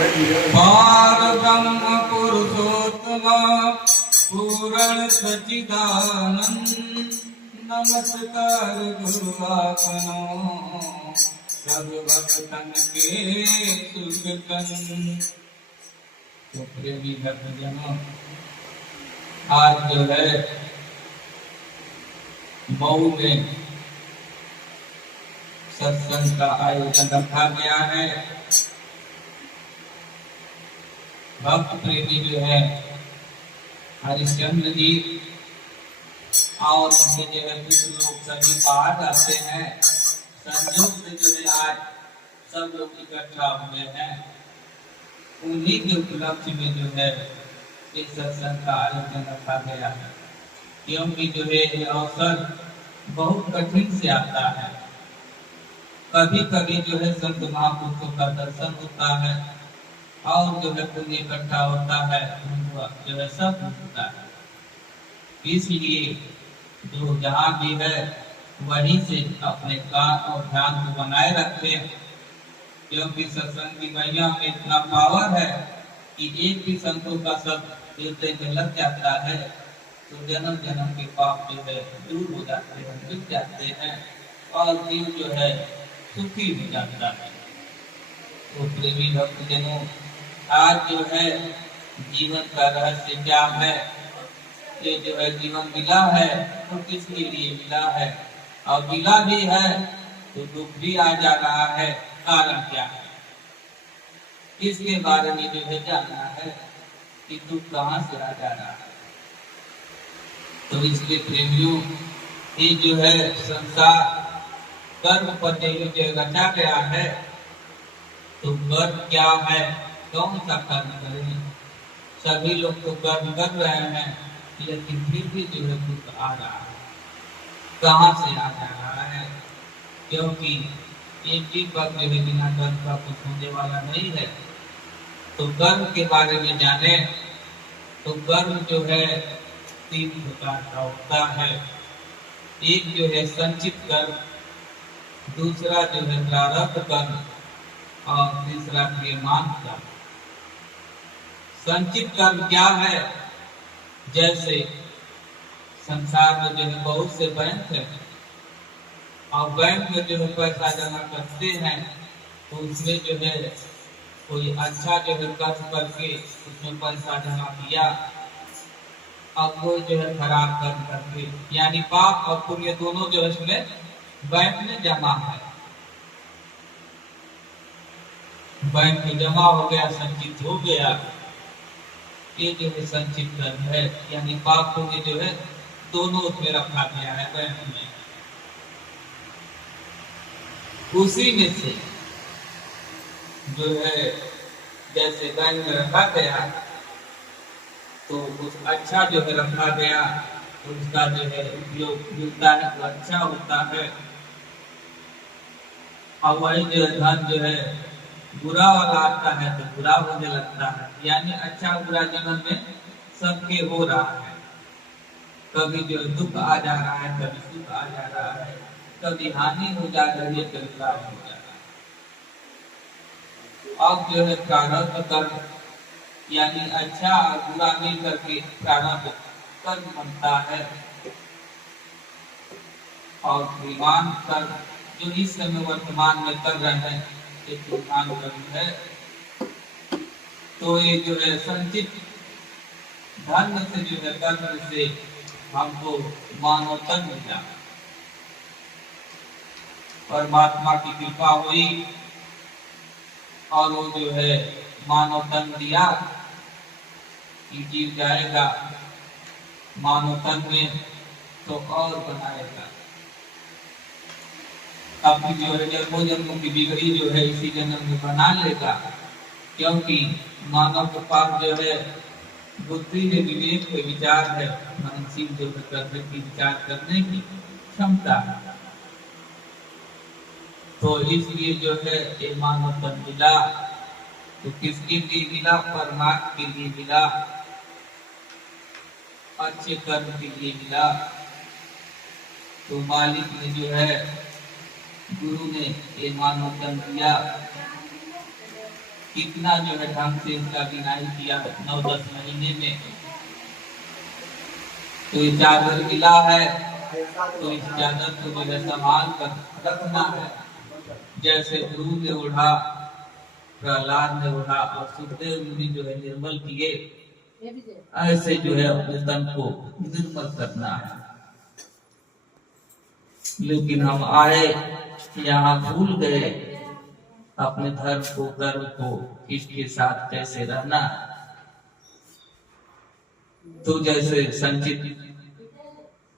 पार ब्रह्म पुरुषोत्तम पूर्ण सच्चिदानंद नमस्कार गुरुआपनो सब भक्तन के सुखकन। तो प्रेमी भक्तजनों, आज जो है मऊ में सत्संग का आयोजन रखा गया है। भक्त प्रेमी जो है हरिश्चंद्र जी और उनके जो है कुछ लोग सभी बाहर आते हैं। संयोग से जो है आज सब लोग इकट्ठा हुए हैं। उन्हीं के उपलक्ष्य में जो है इस सत्संग का आयोजन रखा गया है, क्योंकि जो है ये अवसर बहुत कठिन से आता है। कभी कभी जो है संत महापुरुषों का दर्शन होता है और जो है पुण्य इकट्ठा होता है, जो है सब होता है। इसलिए जो जहाँ भी है वहीं से अपने काम और ध्यान को बनाए रखते हैं, क्योंकि सत्संग की महिमा में इतना पावर है कि एक भी संतों का सब हृदय में लग जाता है तो जन्म जन्म के पाप जो है दूर हो जाते हैं, मिट जाते हैं और जीव जो है सुखी हो जाता है। तो प्रेमी भक्तजनों, आज जो है जीवन का रहस्य क्या है? ये जो है जीवन मिला है तो किसके लिए मिला है, और मिला भी है तो दुख भी आ जा रहा है। कारण क्या है, इसके बारे में जो है जानना है कि दुख कहाँ से आ जा रहा है। तो इसलिए प्रेमियों, ये जो है संसार कर्म पर जो रचा गया है, तो कर्म क्या है, कौन सा कर्म करें? सभी लोग तो कर्म कर रहे हैं, लेकिन फिर भी जो है दुख आ रहा है। कहाँ से आ जा रहा है? क्योंकि एक भी पद जो है बिना कर्म का कुछ होने वाला नहीं है। तो कर्म के बारे में जाने तो कर्म जो है 3 प्रकार का होता है। एक जो है संचित कर्म, दूसरा जो है प्रारब्ध कर्म और तीसरा क्रियमाण कर्म। संचित कर्म क्या है? जैसे संसार में जो है बहुत से बैंक है और बैंक में जो है पैसा जमा करते हैं, तो उसमें जो है कोई अच्छा जो है कर्म करके उसमें पैसा जमा किया, और कोई जो है खराब कर्म करके, यानी पाप और पुण्य दोनों जो है उसमें बैंक में जमा है। बैंक में जमा हो गया, संचित हो गया, ये जो है संचित कर्म है। यानी पाप पुण्य जो है दोनों उसमें रखा गया है बैंक में। उसी में से जो है जैसे बैंक में रखा गया तो कुछ अच्छा जो है रखा गया तो उसका जो है उपयोग मिलता है तो अच्छा होता है, और वही जो है धन जो है बुरा वाला आता है तो बुरा होने लगता है। यानी अच्छा बुरा जीवन में सबके हो रहा है। कभी जो दुख आ जा रहा है, कभी सुख आ जा रहा है, कभी हानि हो जा रही है, कभी लाभ हो जा रहा है। अब जो है प्रारब्ध कर्म, यानी अच्छा और बुरा मिल करके प्रारब्ध कर्म बनता है, और क्रियमाण कर्म जो इस समय वर्तमान में कर रहे हैं ये क्रियमाण कर्म है। तो ये जो है संचित धर्म से जो है कर्म से हमको मानव तन मिला, परमात्मा की कृपा हुई और वो जो है मानव तन दिया कि जीव जाएगा मानव तन में तो और बनाएगा। अपनी जो है जन्मों जन्मों की बिगड़ी जो है इसी जन्म में बना लेगा, क्योंकि मानव के पास जो है बुद्धि है, विवेक है, विचार है, मननशील जो है करने की, विचार करने की क्षमता है। तो इसलिए जो है ये मानव तन मिला, तो किसके लिए मिला? परमात्मा के लिए मिला, अच्छे कर्म के लिए मिला। तो मालिक ने जो है, गुरु ने ये मानव तन दिया कितना जो है ढंग से इसका बिनाई किया 9-10 महीने में। तो ये चादर मिला है, तो इस चादर को जो है संभाल कर रखना है। जैसे ध्रुव ने ओढ़ा, प्रहलाद ने ओढ़ा और सुखदेव मुनि जो है निर्मल किए, ऐसे जो है अपने तन को निर्मल करना है। लेकिन हम आए यहाँ भूल गए अपने धर्म को, कर्म को, इसके साथ कैसे रहना। तो जैसे संचित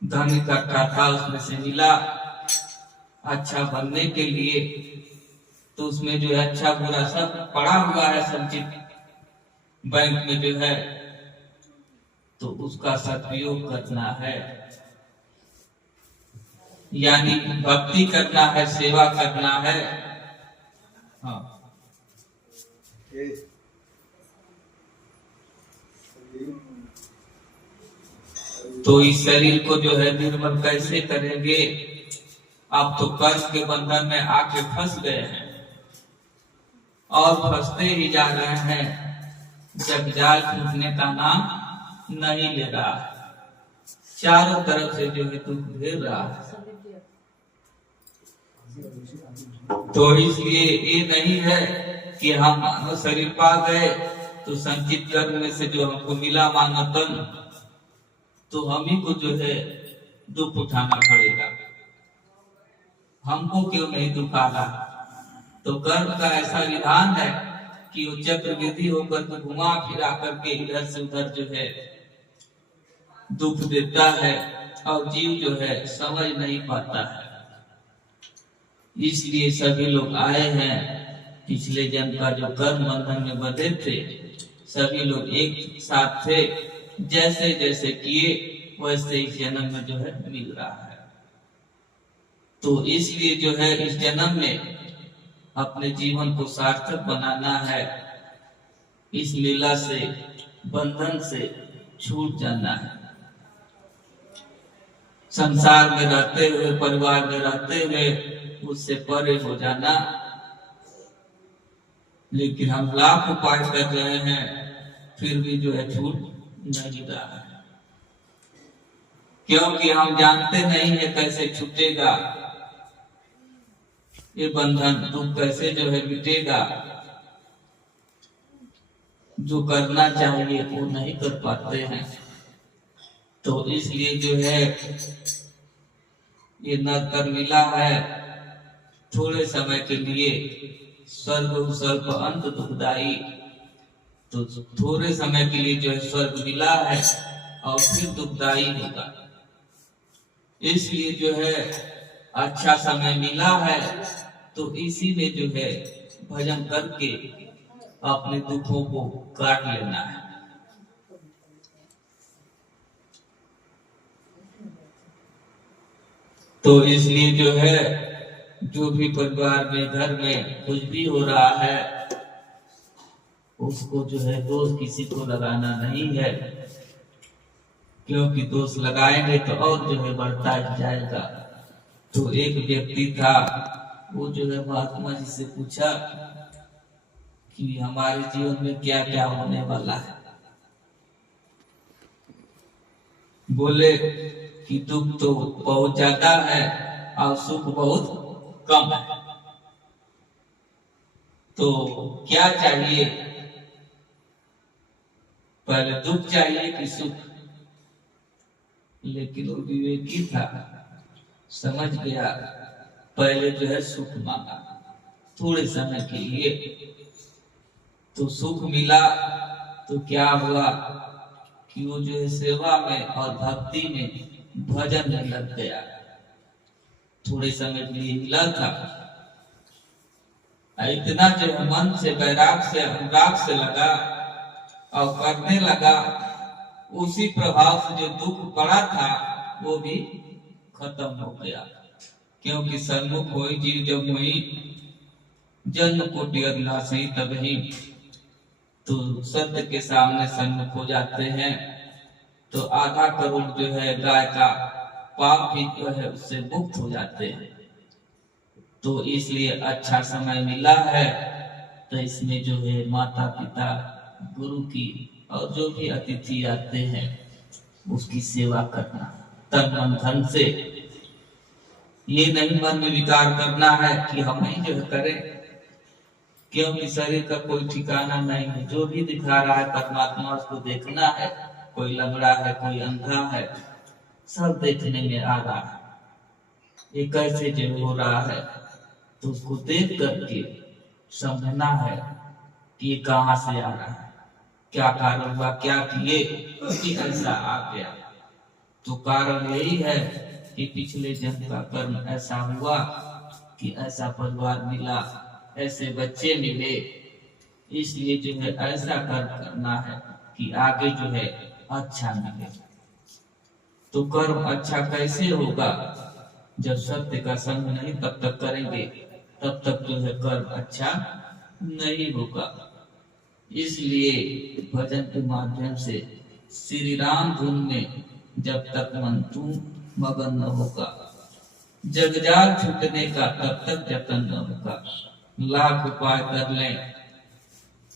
धन इकट्ठा था उसमें से मिला अच्छा बनने के लिए, तो उसमें जो है अच्छा बुरा सब पड़ा हुआ है संचित बैंक में जो है, तो उसका सदुपयोग करना है। यानी भक्ति करना है, सेवा करना है। हाँ, तो इस शरीर को जो है निर्मल कैसे करेंगे? अब तो कर्म के बंधन में आके फंस गए हैं और फंसते ही जा रहे हैं, जब जाल छूटने का नाम नहीं ले रहा है। चारों तरफ से जो है दुख घेर रहा है। तो इसलिए ये नहीं है कि हम मानव शरीर पा गए तो संचित कर्म में से जो हमको मिला मानवतन, तो हम ही को जो है दुख उठाना पड़ेगा। हमको क्यों नहीं दुख आ रहा? तो कर्म का ऐसा विधान है कि वो चक्रवृद्धि होकर के घुमा फिरा करके इधर से उधर जो है दुख देता है और जीव जो है समझ नहीं पाता है। इसलिए सभी लोग आए हैं, पिछले जन्म का जो कर्म बंधन में बंधे थे सभी लोग एक साथ थे, जैसे जैसे किए वैसे इस जन्म में जो है मिल रहा है। तो इसलिए जो है इस जन्म में अपने जीवन को सार्थक बनाना है, इस लीला से बंधन से छूट जाना है। संसार में रहते हुए, परिवार में रहते हुए उससे परे हो जाना। लेकिन हम लाख उपाय कर रहे हैं फिर भी जो है छूट नहीं रहा है, क्योंकि हम जानते नहीं है कैसे छूटेगा ये बंधन, दुख कैसे जो है मिटेगा। जो करना चाहिए वो नहीं कर पाते हैं। तो इसलिए जो है ये नरक लीला है, थोड़े समय के लिए स्वर्ग स्वल्प अंत दुखदाई। तो थोड़े समय के लिए जो है स्वर्ग मिला है और फिर दुखदाई होगा। इसलिए जो है अच्छा समय मिला है तो इसी में जो है भजन करके अपने दुखों को काट लेना है। तो इसलिए जो है जो भी परिवार में, घर में कुछ भी हो रहा है उसको जो है दोष किसी को लगाना नहीं है, क्योंकि दोष लगाएंगे तो और जो है बढ़ता जाएगा। तो एक व्यक्ति था, वो जो है महात्मा जी से पूछा कि हमारे जीवन में क्या क्या होने वाला है। बोले कि दुख तो बहुत ज्यादा है और सुख बहुत कम है, तो क्या चाहिए? पहले दुख चाहिए कि सुख? लेकिन वो विवेकी था, समझ गया, पहले जो है सुख मांगा थोड़े समय के लिए। तो सुख मिला तो क्या हुआ कि वो जो है सेवा में और भक्ति में भजन में लग गया। थोड़े समय के लिए मिला था, इतना जो है मन से, वैराग से, अनुराग से लगा और करने लगा, उसी प्रभाव से जो दुख पड़ा था वो भी खत्म हो गया। क्योंकि सन्मुख होई जीव जब मोहि, जन्म कोटि अविनाशी तबहि। तो सत्य के सामने सन्मुख हो जाते हैं तो आधा करोड़ जो है गाय का पाप भी जो है उससे मुक्त हो जाते हैं। तो इसलिए अच्छा समय मिला है तो इसमें जो है माता पिता गुरु की और जो भी अतिथि आते हैं उसकी सेवा करना तन मन धन से। ये नहीं मन में विचार करना है कि हम ही जो है करें, क्योंकि शरीर का कोई ठिकाना नहीं है। जो भी दिखा रहा है परमात्मा उसको देखना है। कोई लंगड़ा है, कोई अंधा है, सब देखने में आ रहा है। ये कैसे जो हो रहा है तो उसको देख करके समझना है कि ये कहाँ से आ रहा है, क्या कारण हुआ, क्या किए कि ऐसा आ गया। तो कारण यही है कि पिछले जन्म का कर्म ऐसा हुआ कि ऐसा परिवार मिला, ऐसे बच्चे मिले, इसलिए जो है ऐसा कर्म करना है कि आगे जो है अच्छा मिले। तो कर्म अच्छा कैसे होगा? जब सत्य का संग नहीं तब तक करेंगे, तब तक जो है कर्म अच्छा नहीं होगा। इसलिए भजन के माध्यम से श्री राम धुन में जब तक मन तू मगन न होगा, जगजाल छूटने का तब तक जतन न होगा। लाख उपाय कर लें,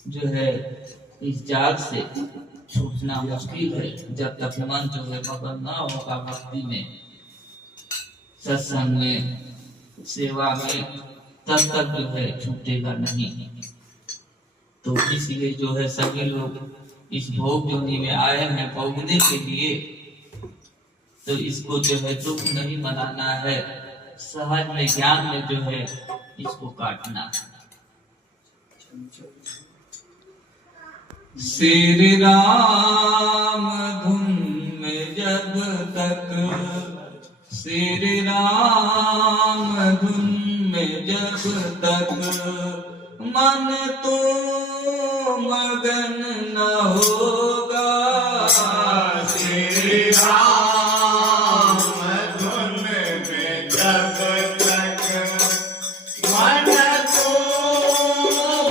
जो है इस जाल से छूटना मुश्किल है। जब तक मन जो है मगन न होगा भक्ति में, सत्संग में, सेवा में, तब तक जो है छूटेगा नहीं। तो इसलिए जो है सभी लोग इस भोग योनि में आए हैं भोगने के लिए, तो इसको जो है दुख नहीं मनाना है, सहज में ज्ञान में जो है इसको काटना है। श्री राम धुन में जब तक, श्री राम धुन में जब तक मन तो मगन न होगा, श्री राम धुन में जब तक मन तो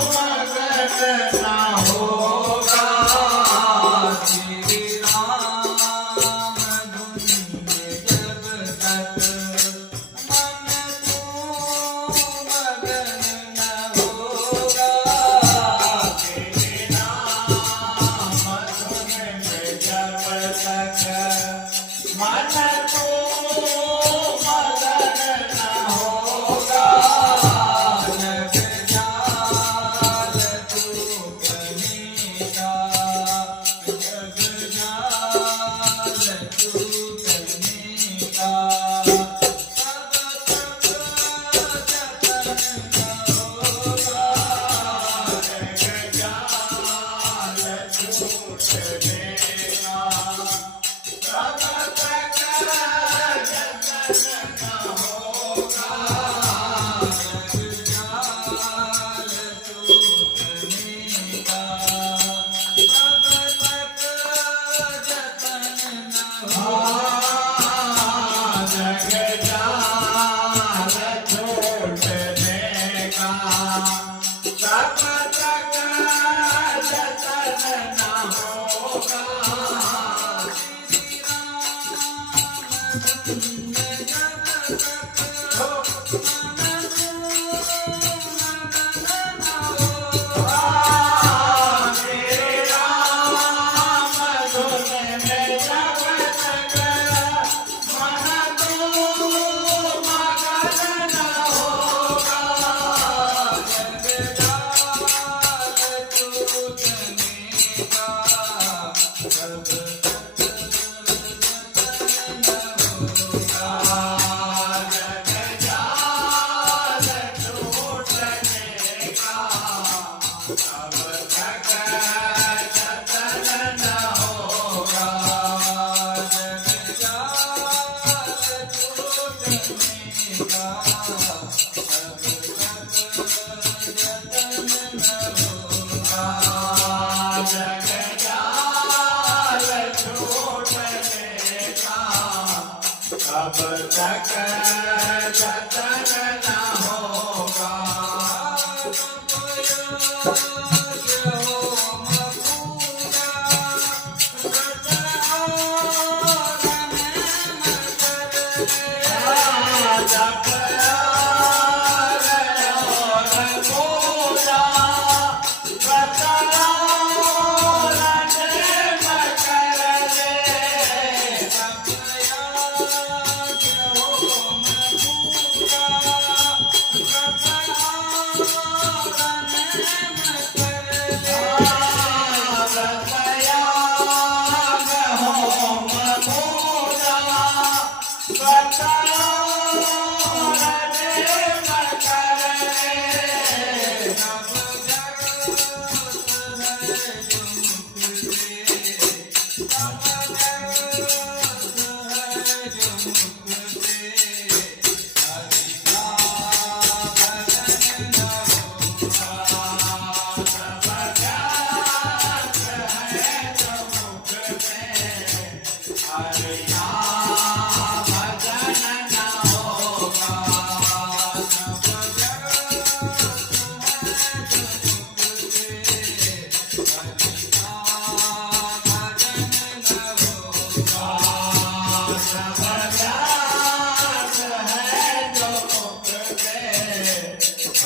मगन न होगा। श्री राम धुन में जब तक मन तो मगन न होगा। श्री राम धुन में जब तक मन तो मगन न होगा। अब तक जतन न होगा। जप और पूजा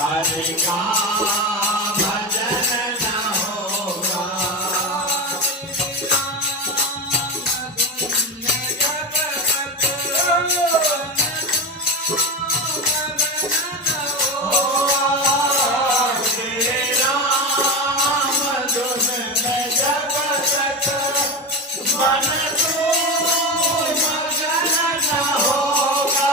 हरि का भजन न होगा। श्री राम धुन में जब तक मन तू मगन न होगा।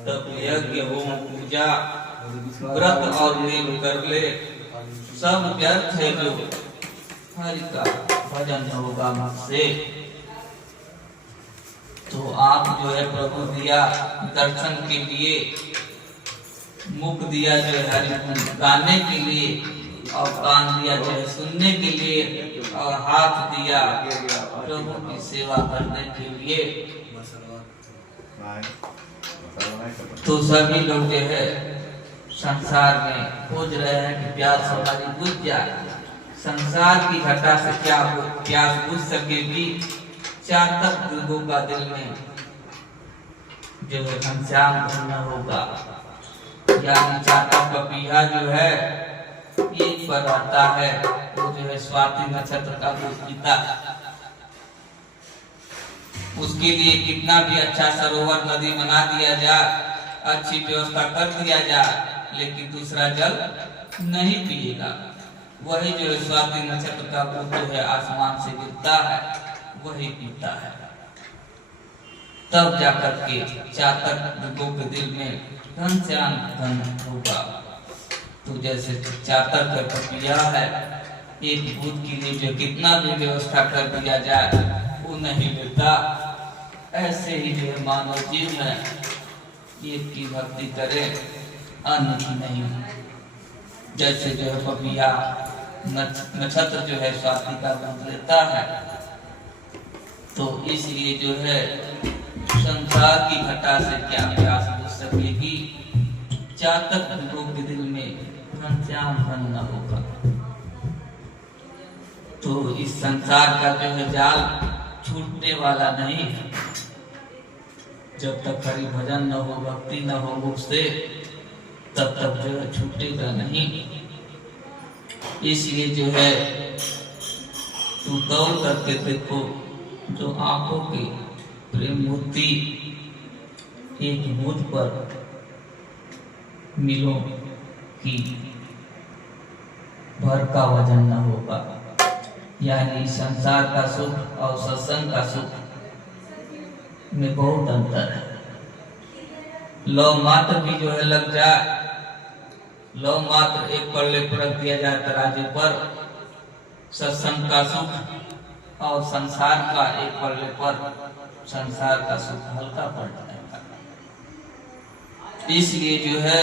तब यज्ञ होम पूजा व्रत और नेम कर ले, सब व्यर्थ है जो हरि का भजन होगा मुझसे। तो आप जो है प्रभु दिया दर्शन के लिए, मुख दिया जो है हरि गुण गाने के लिए, और कान दिया जो है सुनने के लिए, और हाथ दिया प्रभु की सेवा करने के लिए। तो सभी लोग जो है संसार में खोज रहे हैं कि प्यास हमारी बुझ जाए। संसार की घटा से क्या प्यास बुझ सकेगी? चातक लोगों का दिल में जो है घनश्याम बनना होगा। यानी चातक पपीहा जो है एक पर आता है, वो जो है स्वाति नक्षत्र का दूध पीता है। उसके लिए कितना भी अच्छा सरोवर नदी बना दिया जाए, अच्छी व्यवस्था कर दिया जाए, लेकिन दूसरा जल नहीं पिएगा। वही जो है स्वाति नक्षत्र का दूध जो है आसमान से गिरता है, वही पीता है। तब जाकर के चातक लोगों के दिल में घनश्याम धन होगा। तो जैसे चातक का पपीहा है, एक दूध के लिए जो कितना भी व्यवस्था कर दिया जाए वो नहीं मिलता। ऐसे ही जो है मानव जीव है, एक की भक्ति करे अन्य की नहीं। जैसे जो है पपीहा नक्षत्र जो है स्वाति का दूध लेता है, तो इसलिए जो है संसार की घटा से क्या प्यास बुझ सकेगी? चातक लोगों के दिल में घनश्याम धन न होगा। तो इस संसार का जो है जाल छूटने वाला नहीं है। जब तक हरि भजन न हो, भक्ति न हो मुख से, तब तक जो है छूटेगा नहीं। इसलिए जो है तू तौल करके देखो, जो आंखों की प्रेम मूर्ति एक मुझ पर मिलो कि भर का वजन न होगा। यानी संसार का सुख और सत्संग का सुख में बहुत अंतर है। लौ मात्र भी जो है लग जाए, लौ मात्र एक पल्ले पर रख दिया जाए तराजू पर, सत्संग का सुख और संसार का एक पल्ले पर, संसार का सुख हल्का पड़ जाएगा। इसलिए जो है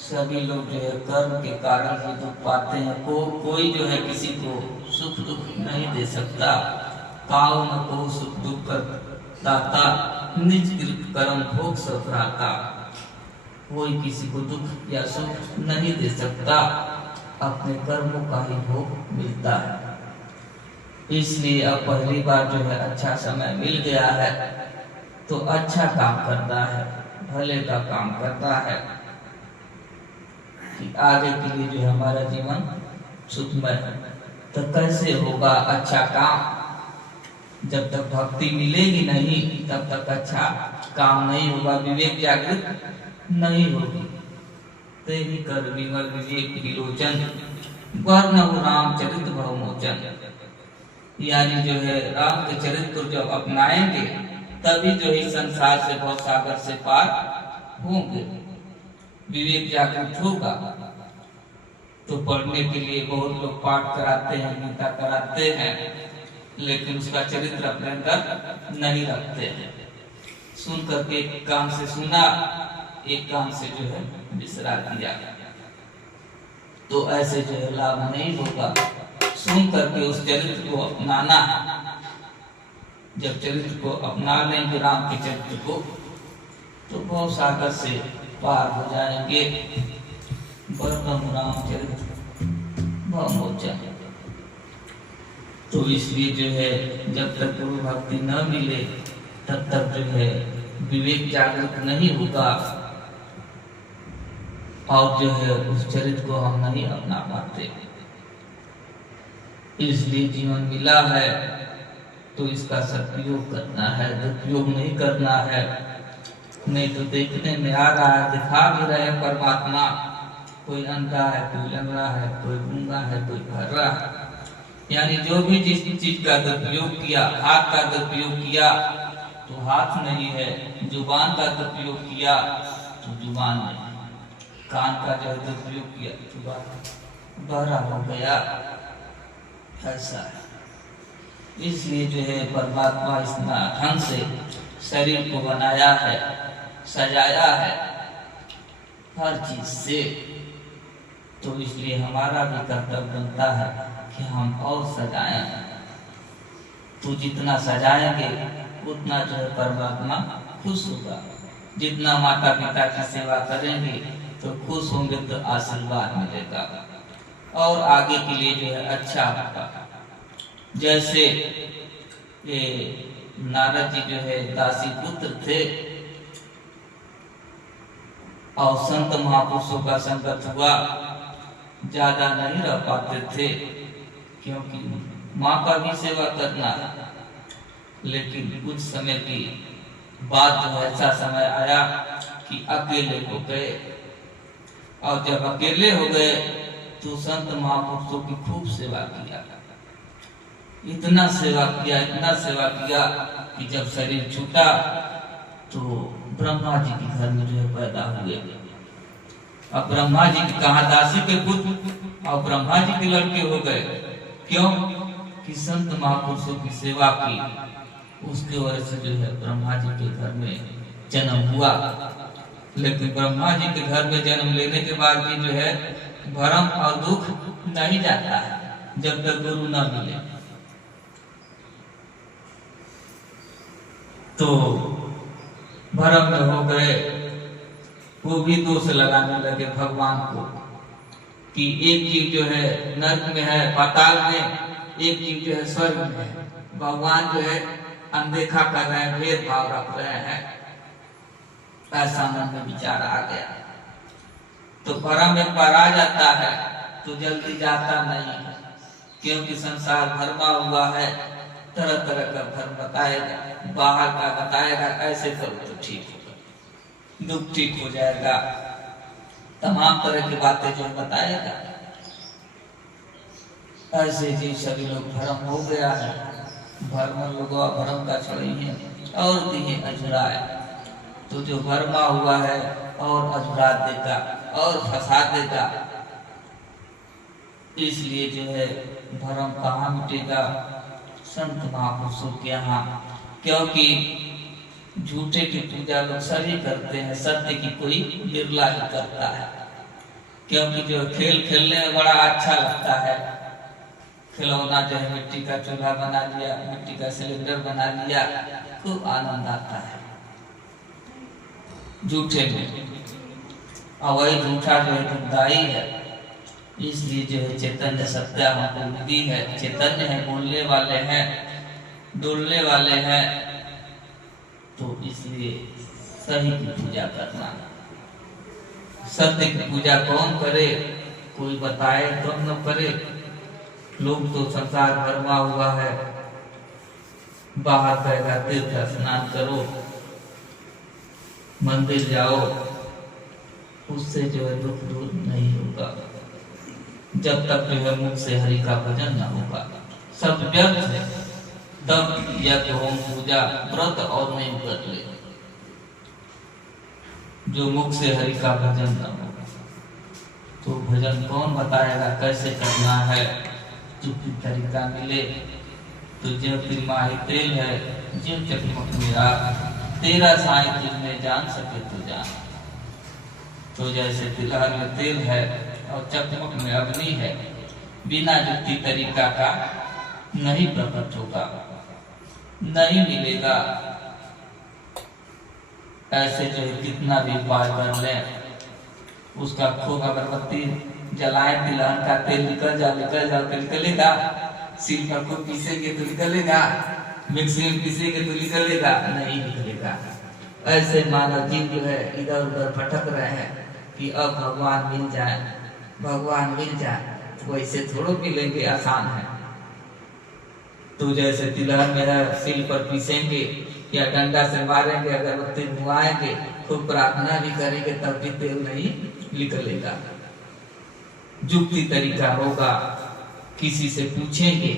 सभी लोग जो है कर्म के कारण ही दुख पाते हैं। कोई जो है किसी को सुख दुख नहीं दे सकता। काउ न को सुख दुख कर दाता, निज कृत कर्म भोग सब भ्राता। कोई किसी को दुख या सुख नहीं दे सकता, अपने कर्मों का ही भोग मिलता है। इसलिए अब पहली बार जो है अच्छा समय मिल गया है, तो अच्छा काम करना है, भले का काम करना है, कि आगे के लिए जो है हमारा जीवन सुखमय है। तो कैसे होगा अच्छा काम? जब तक भक्ति मिलेगी नहीं, तब तक अच्छा काम नहीं होगा, विवेक जागृत नहीं होगी। तेरी कर विमल विवेक विलोचन, वर्ण रामचरित भवमोचन। यानी जो है राम के चरित्र को जब अपनाएंगे, तभी जो इस संसार से बहुत सागर से पार होंगे, विवेक जागृत होगा। तो पढ़ने के लिए बहुत लोग पाठ कराते हैं, गीता कराते हैं, लेकिन उसका चरित्र अपने अंदर नहीं रखते हैं। सुन करके एक कान से सुना, एक कान से जो है बिसरा दिया, तो ऐसे जो है लाभ नहीं होगा। सुन करके उस चरित्र को अपनाना। जब चरित्र को अपना लेंगे, राम के चरित्र को, तो बहुत सागर से पार हो जाएंगे। बरगम रामचरित भवमोचन। तो इसलिए जो है जब तक गुरु भक्ति न मिले, तब तक जो है विवेक जागृत नहीं होगा, और जो है उस चरित्र को हम नहीं अपना पाते। इसलिए जीवन मिला है तो इसका सदुपयोग करना है, दुरुपयोग नहीं करना है। नहीं तो देखने में आ रहा है, दिखा भी रहे परमात्मा, कोई अंधा है, कोई लंगड़ा है, कोई गूंगा है, कोई बहरा है। यानी जो भी जिस चीज का दुरुपयोग किया, हाथ का दुरुपयोग किया, तो हाथ नहीं है, जुबान का दुरुपयोग किया तो जुबान नहीं, कान का जो दुरुपयोग किया तो बहरा हो गया। ऐसा है। इसलिए जो है परमात्मा इस ढंग से शरीर को बनाया है, सजाया है हर चीज से। तो इसलिए हमारा भी कर्तव्य बनता है कि हम और सजाएं। तो जितना सजाएंगे उतना जो है परमात्मा खुश होगा। जितना माता पिता की सेवा करेंगे तो खुश होंगे, तो आशीर्वाद मिलेगा और आगे के लिए जो है अच्छा होगा। जैसे ये नारद जी जो है दासी पुत्र थे और संत महापुरुषों का संगत हुआ, ज्यादा नहीं रह पाते थे क्योंकि माँ का भी सेवा करना। लेकिन कुछ समय की बाद जो ऐसा समय आया कि अकेले हो गए, और जब अकेले हो गए तो संत महापुरुषों की खूब सेवा किया। इतना सेवा किया, इतना सेवा किया कि जब शरीर छूटा तो ब्रह्मा जी के घर में जो है पैदा हुए। अब ब्रह्मा जी की कहा दासी के पुत्र और ब्रह्मा जी के लड़के हो गए। क्यों? कि संत महापुरुषों की सेवा की, उसके वजह से जो है ब्रह्मा जी के घर में जन्म हुआ। लेकिन ब्रह्मा जी के घर में जन्म लेने के बाद भी जो है भरम और दुख नहीं जाता है जब तक गुरु न मिले। तो भरम में हो गए, वो भी दोष लगाने लगे भगवान को कि एक जीव जो है नर्क में है, पाताल में, एक जीव जो है स्वर्ग में है। भगवान जो है अनदेखा कर रहे हैं, भेदभाव रख रहे हैं। ऐसा मन में विचार आ गया। तो भरम एक बार आ जाता है तो जल्दी जाता नहीं है, क्योंकि संसार भरमा हुआ है। तरह तरह का भ्रम बताएगा, बाहर का बताएगा, ऐसे करो तो ठीक होगा, दुख ठीक हो जाएगा, तमाम तरह की बातें जो बताएगा। ऐसे जी सभी लोग भ्रम हो गया है। भ्रम लोग भ्रम का छोड़ी है और दिए अझुराए। तो जो भरमा हुआ है और अझुरा देगा और फंसा देगा। इसलिए जो है भ्रम कहाँ मिटेगा? संत महापुरुषों के यहाँ। क्योंकि झूठे की पूजा लोग सभी करते हैं, सत्य की कोई बिरला ही करता है। क्योंकि जो खेल खेलने में बड़ा अच्छा लगता है, खिलौना जो है मिट्टी का चूल्हा बना लिया, मिट्टी का सिलेंडर बना लिया, खूब आनंद आता है झूठे में। और वही झूठा जो है दुखदाई है। इसलिए जो है चैतन्य सत्य हमको विधि है, चैतन्य है, बोलने वाले हैं, डोलने वाले हैं। तो इसलिए सही की पूजा करना। सत्य की पूजा कौन करे? कोई बताए तो न करे। लोग तो संसार भरमा हुआ है, बाहर कहेगा तीर्थ स्नान करो, मंदिर जाओ, उससे जो है दुख दूर नहीं होगा जब तक जो है मुख से हरि का भजन न होगा। सब व्यर्थ है। तब यज्ञ होम पूजा व्रत और नहीं कर ले, जो मुख से हरि का भजन न होगा। तो भजन कौन बताएगा कैसे करना है? चुप्पी तरीका मिले तो जो तिरमाही तेल है, जो चकमक मेरा तेरा साई तुझमें जान सके तो जान। तो जैसे तिलहन में तेल है और चकमक में अग्नि है, बिना युक्ति तरीका का नहीं प्रकट होगा, नहीं मिलेगा। ऐसे जो है कितना भी उपाय कर ले, उसका खूब अगरबत्ती जलाए, तिलहन का तेल निकल जाओ तो निकलेगा। सिल पर को पीसेंगे तो निकलेगा, मिक्सी में पीसेंगे तो निकलेगा, नहीं निकलेगा। ऐसे मानव जीव जो है इधर उधर भटक रहे हैं कि अब भगवान मिल जाए, भगवान मिल जाए। वैसे थोड़ो मिलेंगे, आसान है। तो जैसे तिलहन में है, सिल पर पीसेंगे या डंडा से मारेंगे, अगरबत्ती धुआएंगे, खूब प्रार्थना भी करेंगे, तब भी तेल नहीं निकलेगा। युक्ति तरीका होगा। किसी से पूछेंगे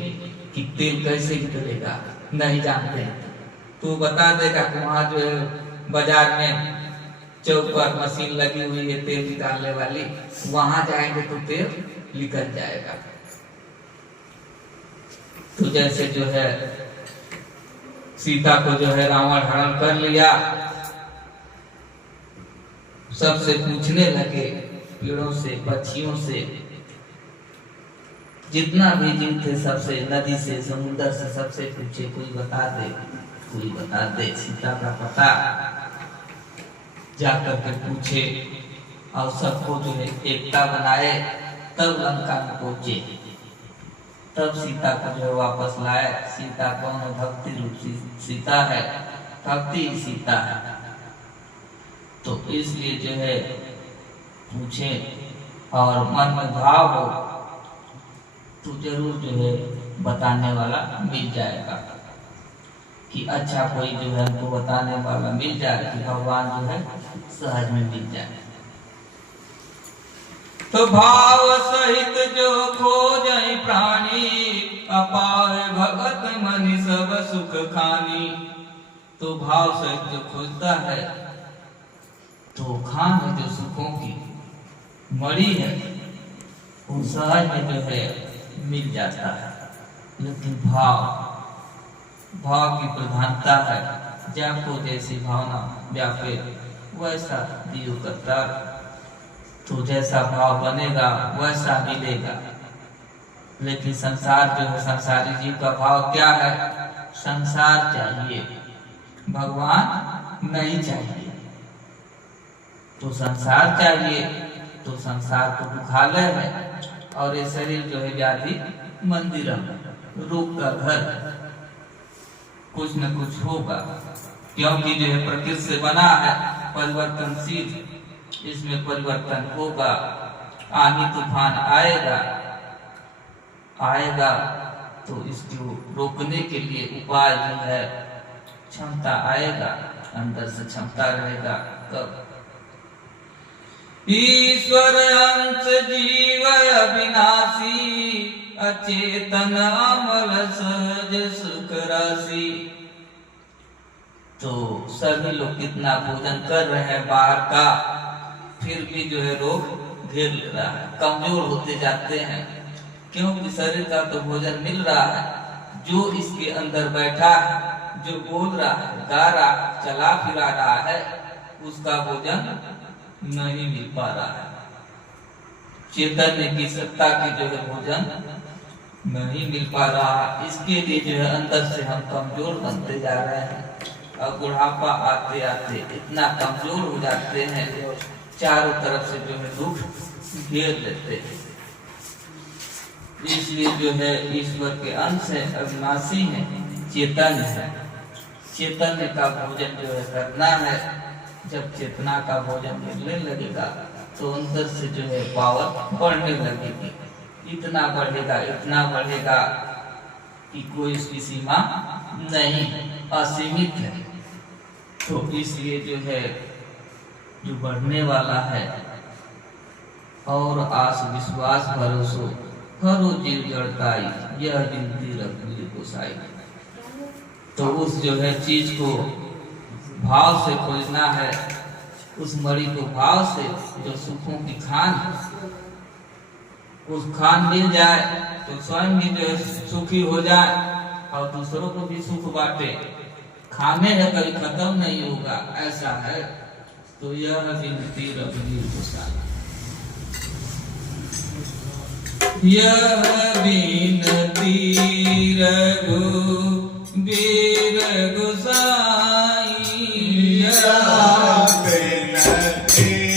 कि तेल कैसे निकलेगा, नहीं जानते हैं तो बता देगा कि वहाँ जो है बाजार में चौक पर मशीन लगी हुई है तेल निकालने वाली, वहां जाएंगे तो तेल निकल जाएगा। तो जैसे जो है सीता को जो है रावण हरण कर लिया, सबसे पूछने लगे, पेड़ों से, पक्षियों से, जितना भी जीव थे सबसे, नदी से, समुद्र से, सबसे पूछे, कोई बता दे, कोई बता दे सीता का पता। जाकर के पूछे और सबको जो है एकता बनाए, तब लंका में पहुंचे, तब सीता को जो है वापस लाए। सीता कौन है? भक्ति रूप सीता है, भक्ति सीता है। तो इसलिए जो है पूछे और मन में भाव हो तो जरूर जो है बताने वाला मिल जाएगा, कि अच्छा कोई जो है हमको बताने वाला मिल जाए, कि भगवान जो है सहज में मिल जाए। तो भाव सहित जो खोजहि प्राणी, अपार भगत मनि सब सुख खानी। तो भाव सहित जो खोजता है तो खान है जो सुखों की मणि है, वो सहज में जो है मिल जाता है। लेकिन भाव की प्रधानता है, जैको जैसी भावना व्यापे वैसा दियो करता। तो जैसा भाव बनेगा वैसा मिलेगा। लेकिन संसार जो है, संसारी जीव का भाव क्या है? संसार चाहिए, भगवान नहीं चाहिए। तो संसार चाहिए, तो संसार तो दुखालय है, और ये शरीर जो है व्याधि मंदिरम, रोग का घर, कुछ न कुछ होगा, क्योंकि जो है प्रकृति से बना है, परिवर्तनशील, इसमें परिवर्तन होगा। आंधी तूफान आएगा तो इसको रोकने के लिए उपाय जो है क्षमता आएगा, अंदर से क्षमता रहेगा। तब ईश्वर अंश जीव अविनाशी, अचेतन अमल सहज सुख राशि। तो सभी लोग कितना भोजन कर रहे हैं बाहर का, फिर भी जो है रोग घेर ले रहा है, कमजोर होते जाते हैं, क्योंकि शरीर का तो भोजन मिल रहा है। जो इसके अंदर बैठा है, जो बोल रहा है, गा रहा, चला फिरा रहा है, उसका भोजन नहीं मिल पा रहा है। चैतन्य की सत्ता की जो है भोजन नहीं मिल पा रहा है। इसके लिए जो है अंदर से हम कमजोर बनते जा रहे हैं, और बुढ़ापा आते आते इतना कमजोर हो जाते हैं, चारों तरफ से जो है दुख घेर लेते हैं। इसलिए जो है ईश्वर के अंश है, अविनाशी है, चेतन है। चेतन्य का भोजन जो है करना है। जब चेतना का भोजन मिलने लगेगा तो अंदर से जो है पावर बढ़ने लगेगी, इतना बढ़ेगा कि कोई इसकी सीमा नहीं, असीमित है। तो इसलिए जो है जो बढ़ने वाला है, और आस विश्वास भरोसो हरो जीव जड़ताई, यह गिनती रघुवीर गोसाई। तो उस जो है चीज को भाव से खोजना है, उस मणि को भाव से, जो सुखों की खान, उस खान मिल जाए तो स्वयं भी जो है सुखी हो जाए और दूसरों को भी सुख बांटे। खाने है कभी खत्म नहीं होगा, ऐसा है। तो यह विनती रघुवीर गोसाई, यह विनती रघुवीर गोसाई, यह जीव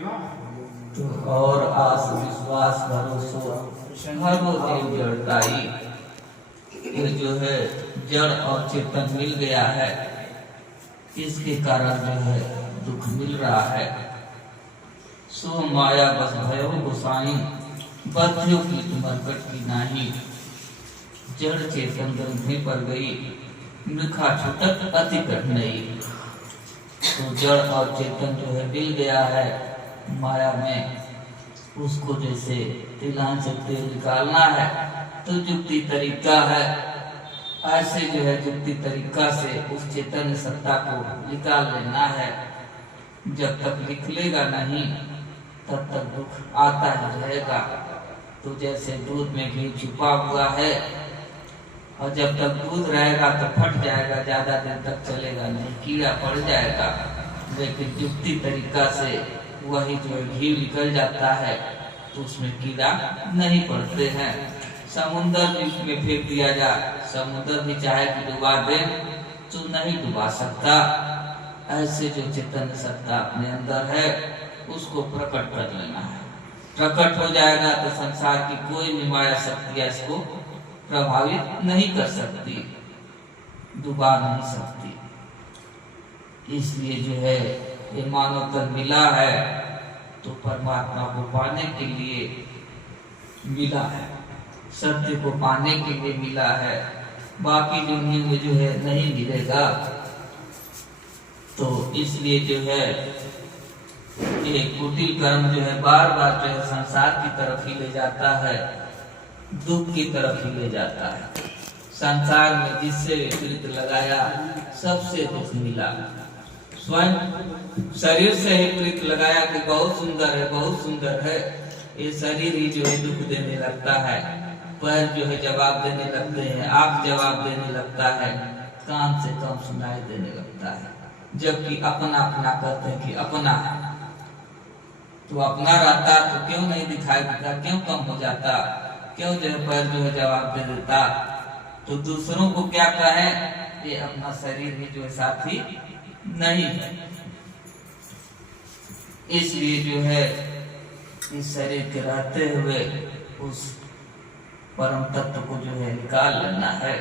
तो और आस विश्वास भरोसो हरो देव जड़ताई। ये जो है जड़ और चेतन मिल गया है, इसके कारण जो है दुख मिल रहा है। सो माया बस भयो गोसाई, बधियो की मरकट की नाही। जड़ चेतन ग्रंथि पर गई, मृखा छुटक अति कठिनाई। तो जड़ और चेतन जो है मिल गया है माया में, उसको जैसे तिलान से तेल निकालना है तो युक्ति तरीका है, ऐसे जो है युक्ति तरीका से उस चेतन सत्ता को निकाल लेना है। जब तक निकलेगा नहीं तब तक दुख आता ही रहेगा। तो जैसे दूध में घी छुपा हुआ है, और जब तक दूध रहेगा तो फट जाएगा, ज्यादा दिन तक चलेगा नहीं, कीड़ा पड़ जाएगा। लेकिन युक्ति तरीका से वही जो है घी निकल जाता है तो उसमें कीड़ा नहीं पड़ते हैं। समुद्र में फेंक दिया जाए, समुद्र भी चाहे कि डुबा दे तो नहीं डुबा सकता। ऐसे जो चेतन सत्ता अपने अंदर है उसको प्रकट कर लेना है। प्रकट हो जाएगा तो संसार की कोई भी माया शक्तियां इसको प्रभावित नहीं कर सकती, डुबा नहीं सकती। इसलिए जो है ये मानव तन मिला है तो परमात्मा को पाने के लिए मिला है, सत्य को पाने के लिए मिला है। बाकी दुनिया में जो है नहीं मिलेगा। तो इसलिए जो है ये कुटिल कर्म जो है बार बार जो है संसार की तरफ ही ले जाता है, दुख की तरफ ही ले जाता है। संसार में जिससे प्रीत लगाया सबसे दुख मिला। स्वयं शरीर से ही प्रीत लगाया कि बहुत सुंदर है, बहुत सुंदर है, ये शरीर ही जो है दुख देने लगता है। पैर जो है जवाब देने लगते हैं, आँख जवाब देने लगता है, कान से कम सुनाई देने लगता है। जबकि अपना अपना कहते हैं कि अपना तो अपना रहता तो क्यों नहीं दिखाई देता, क्यों कम हो जाता, क्यों जो है पैर जो है जवाब दे देता। तो दूसरों को क्या कहें, ये अपना शरीर ही जो है साथी नहीं है। इसलिए जो है इस शरीर के रहते हुए उस परम तत्व को जो है निकाल लेना है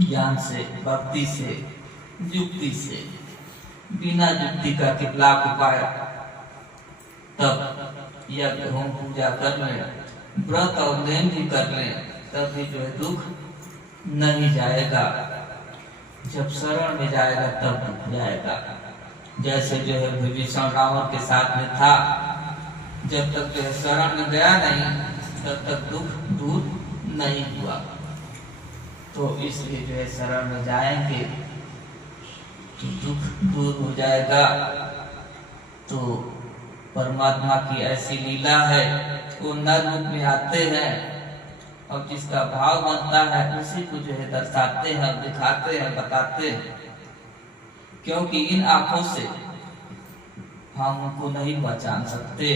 ज्ञान से, भक्ति से, युक्ति से। बिना युक्ति का कि लाख उपाय, तब यज्ञ होम पूजा कर ले, व्रत और नेम भी कर ले, तब भी जो है दुख नहीं जाएगा। जब शरण में जाएगा तब दुख जाएगा। जैसे जो है विभीषण रावण के साथ में था, जब तक जो है शरण में गया नहीं तब तक दुख दूर नहीं हुआ। तो इसलिए जो है शरण में जाएंगे तो दुख दूर हो जाएगा। तो परमात्मा की ऐसी लीला है, वो नर रूप में आते हैं और जिसका भाव बनता है उसी को जो है दर्शाते हैं, दिखाते हैं, बताते हैं। क्योंकि इन आंखों से हम उनको नहीं पहचान सकते।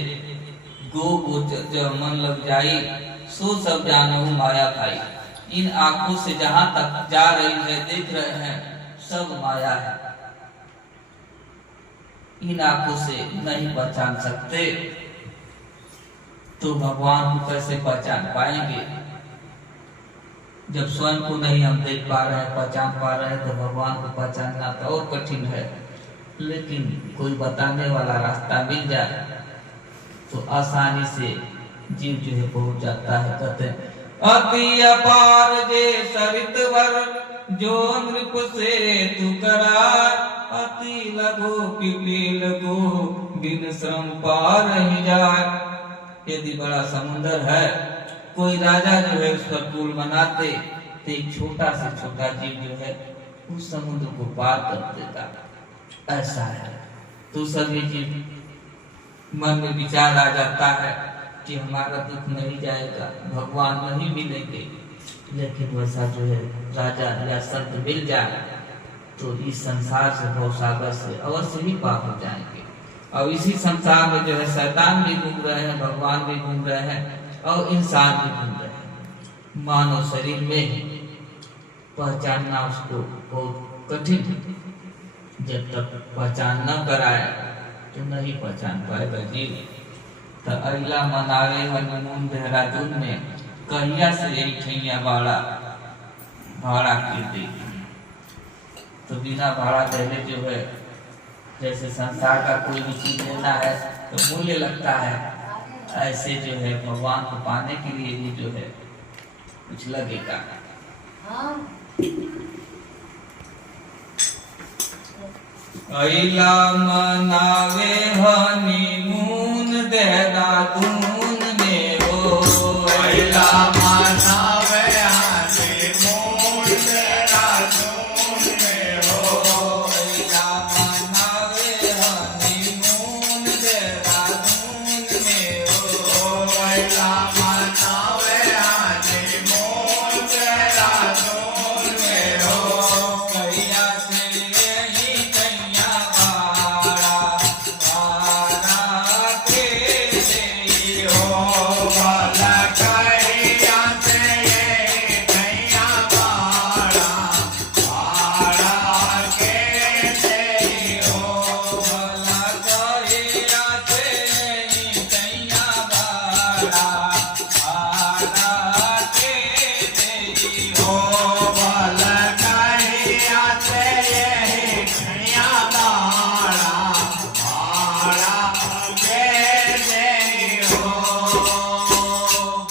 गो जब मन लग जाई सो सब जानो माया खाई। इन आंखों से जहां तक जा रही है, देख रहे हैं, सब माया है। इन आंखों से नहीं पहचान सकते तो भगवान को कैसे पहचान पाएंगे। जब स्वयं को नहीं हम देख पा रहे हैं, पहचान पा रहे हैं, तो भगवान को पहचानना तो और कठिन है। लेकिन कोई बताने वाला रास्ता मिल जाए तो आसानी से जीव जो है पहुंच जाता है। कहते हैं अति अपार जे सरितवर जो नृप से तू करा, अति लघु पिपील को बिन श्रम पार ही जाए। यदि बड़ा समुद्र है, कोई राजा जो है उस पर पुल बनाते तो एक छोटा से छोटा जीव जो है उस समुद्र को पार कर देता। ऐसा है। तो सभी जीव मन में विचार आ जाता है कि हमारा दुख नहीं जाएगा, भगवान नहीं मिलेंगे। लेकिन वैसा जो है राजा या संत मिल जाए तो इस संसार से, भवसागर से अवश्य ही पार हो जाएंगे। और इसी संसार में जो है शैतान भी घूम रहे हैं, भगवान भी घूम रहे हैं और इंसान भी घूम रहे हैं। मानव शरीर में पहचानना उसको बहुत कठिन है। जब तक पहचान न कराए तो नहीं पहचान पाएगा जी। तो अगला मनावे हनीमून देहरादून में कहिया से एक ठैया भाड़ा की दी। तो बिना भाड़ा देने जो है, जैसे संसार का कोई भी चीज लेना है तो मूल्य लगता है, ऐसे जो है भगवान को पाने के लिए भी जो है कुछ लगेगा। अइला मनावे हनीमून देहरादून में हो, अइला मनावे हनीमून देहरादून में हो, अइला मनावे हनीमून देहरादून में हो, अइला मनावे हनीमून देहरादून में हो। कहिया से यही कैया भाड़ा के दे हो भला कहिया से ये कैया भाड़ा के दे हो। भला कहिया से यही कैया भाड़ा के दे हो भला कहिया से ये कैया भाड़ा के दे हो।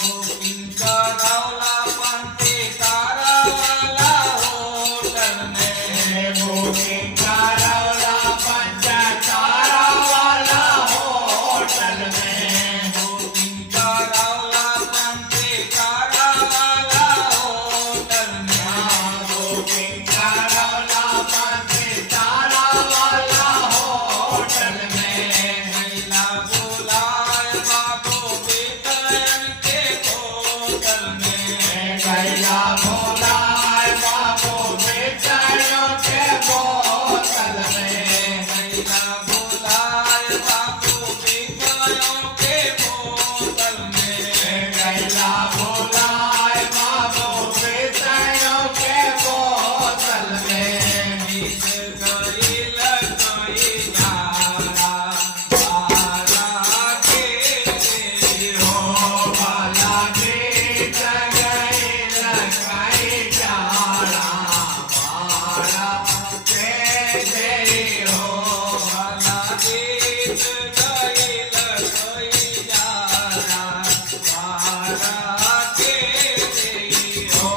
बुकिंग करौला पंते तारा वाला होटल में, बुकिंग करौला पंचतारा वाला होटल में, बुकिंग करौला पंते तारा वाला होटल में, बुकिंग करौला पंचतारा वाला होटल में। कैला बुलाए बाबू बेटन के होटल में, कैला भोलाए बाबू बेचारों के बोतल में, कैला बुलाए बाबू बेटन के होटल में, कैला भोलाए बाबू बेचारों के बोतल में। बीच गइल कई जारा भाड़ा के दे हो भला गीत गइल कई जारा भाड़ा के दे हो। भला गीत गइल कई जारा भाड़ा के दे हो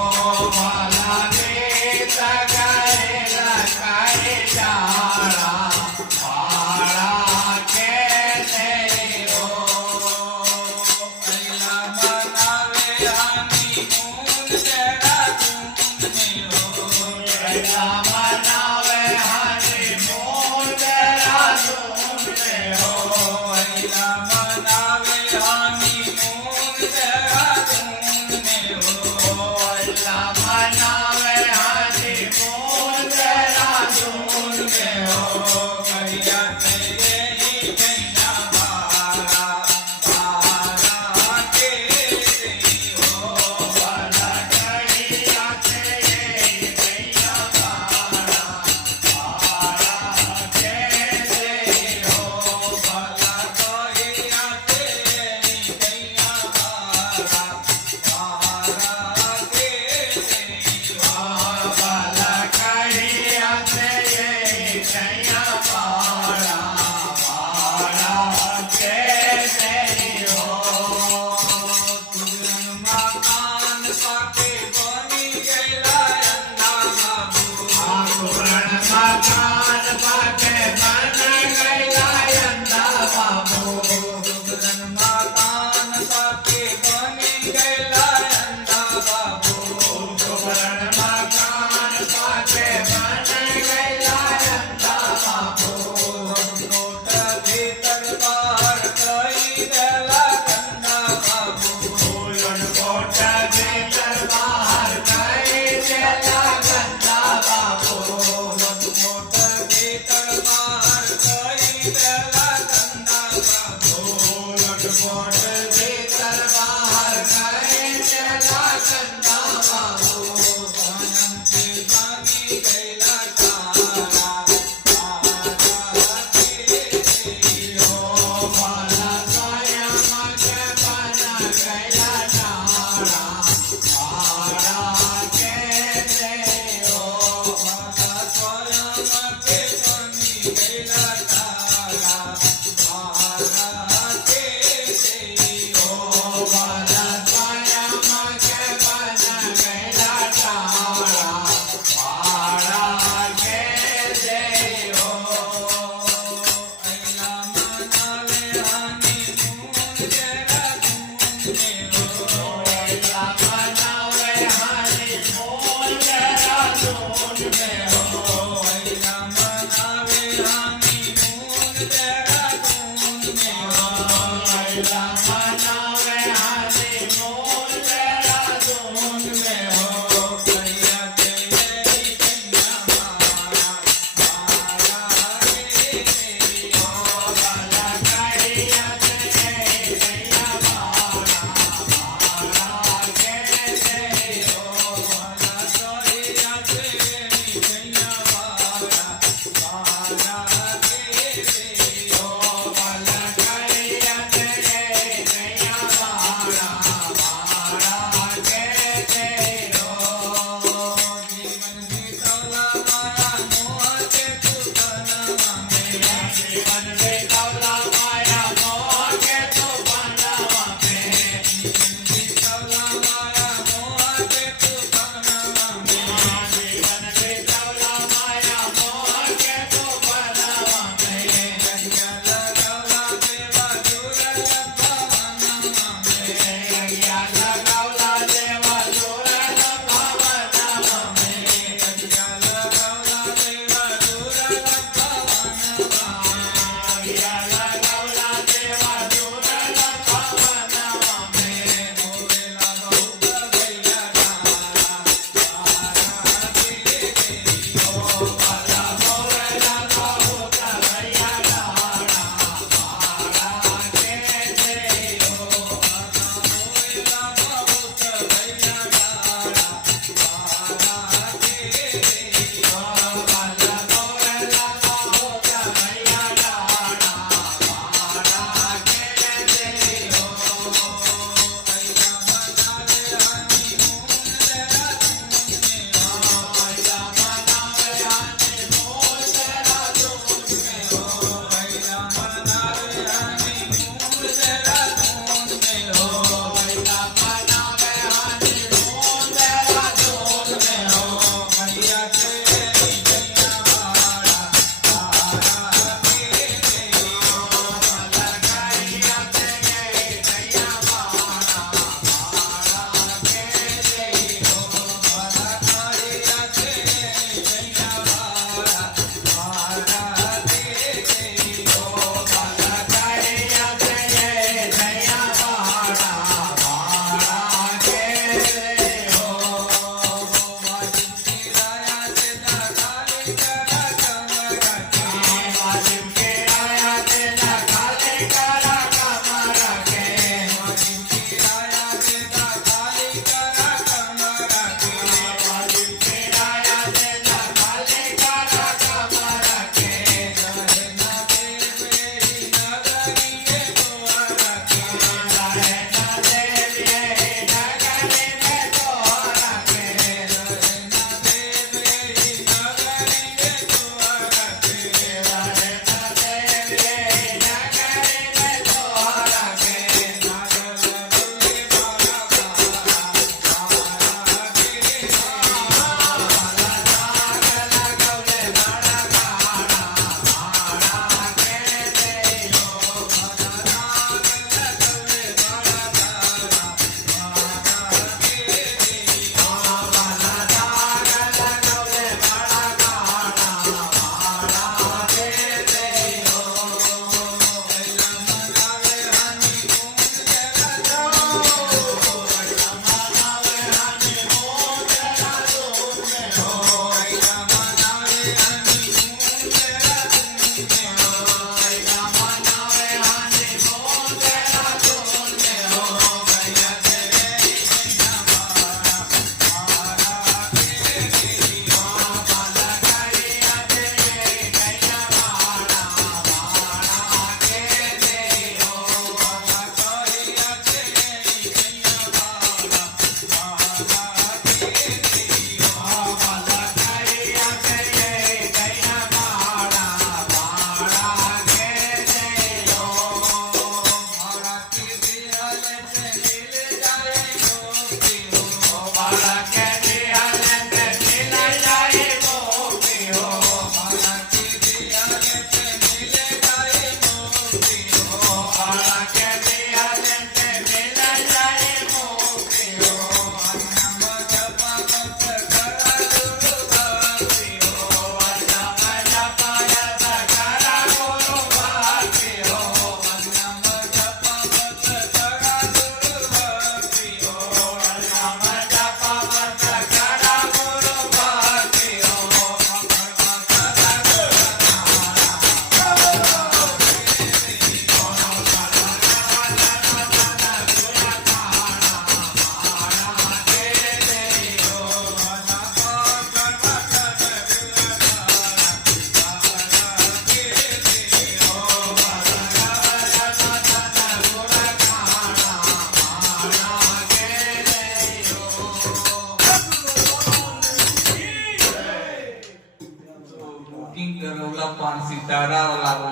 भला गीत गइल कई जारा भाड़ा के दे हो। अइला मनावे हनीमून देहरादून में हो, अइला मनावे हनीमून देहरादून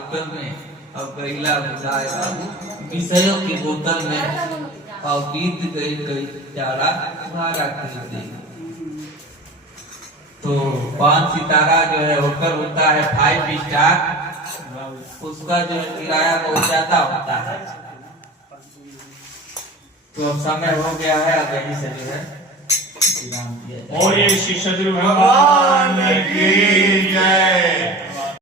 बोतल में और गैला बुलाए विषयों की बोतल में और बीत गई कई चारा तुम्हारा खरीदे। तो 5 सितारा जो है होटल होता है 5 स्टार, उसका जो है किराया बहुत ज्यादा होता है। तो अब समय हो गया है, अब यहीं से जो है विराम दिया जाए। और ये श्री सदगुरु भगवान की